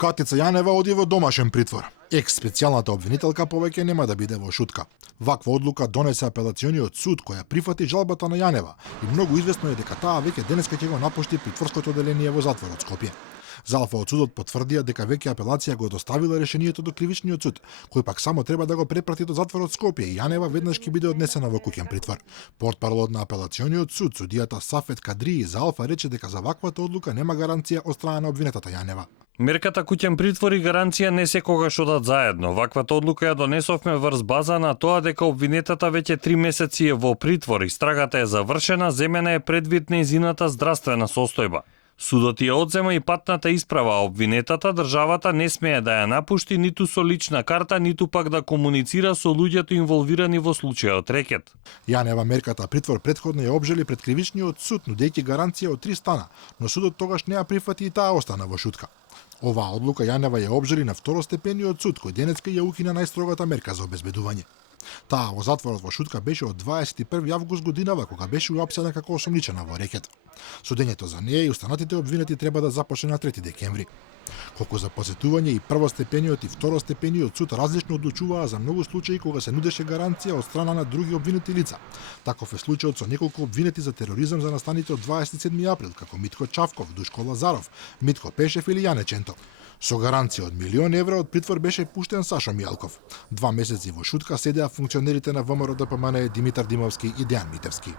Катица Јанева оди во домашен притвор. Екс-специјалната обвинителка повеќе нема да биде во шутка. Ваква одлука донесе апелациониот суд која прифати жалбата на Јанева и многу известно е дека таа веќе денеска ќе го напушти притворското оделение во затворот Скопје. Залфа од судот потврдија дека веќе апелација го доставила решението до кривичниот суд, кој пак само треба да го препрати до затворот Скопје и Јанева веднаш ќе биде однесена во куќен притвор. Портпаролот на апелациониот суд, судијата Сафет Кадрии за Алфа рече дека за ваквата одлука нема гаранција од страна на обвинетата Јанева. Мерката куќен притвор и гаранција не секогаш одат заедно. Ваквата одлука ја донесовме врз база на тоа дека обвинетата веќе 3 месеци е во притвор и страгата е завршена, земена е предвид нејзината здравствена состојба. Судот ја одзема и патната исправа, а обвинетата државата не смее да ја напушти ниту со лична карта, ниту пак да комуницира со луѓето инволвирани во случајот рекет. Јанева мерката притвор претходно ја обжали пред кривичниот суд, нудејќи гаранција од 3 стана, но судот тогаш не ја прифати и таа остана во шутка. Оваа одлука Јанева ја обжали на второстепениот суд, кој денеска ја укина најстрогата мерка за обезбедување. Таа во затворот во шутка беше од 21 август годинава, кога беше уапсена како осомничена во рекет. Судењето за неја и останатите обвинети треба да започне на 3 декември. Колку за посетување и првостепениот и второстепениот суд различно одлучуваа за многу случаи кога се нудеше гаранција од страна на други обвинети лица. Таков е случајот со неколку обвинети за тероризам за настаните од 27 април, како Митко Чавков, Душко Лазаров, Митко Пешев или Јане Ченто. Со гаранција од €1.000.000 од притвор беше пуштен Сашо Мијалков. 2 месеци во шутка седеа функционерите на ВМРО ДПМН Димитар Димовски и Дејан Митевски.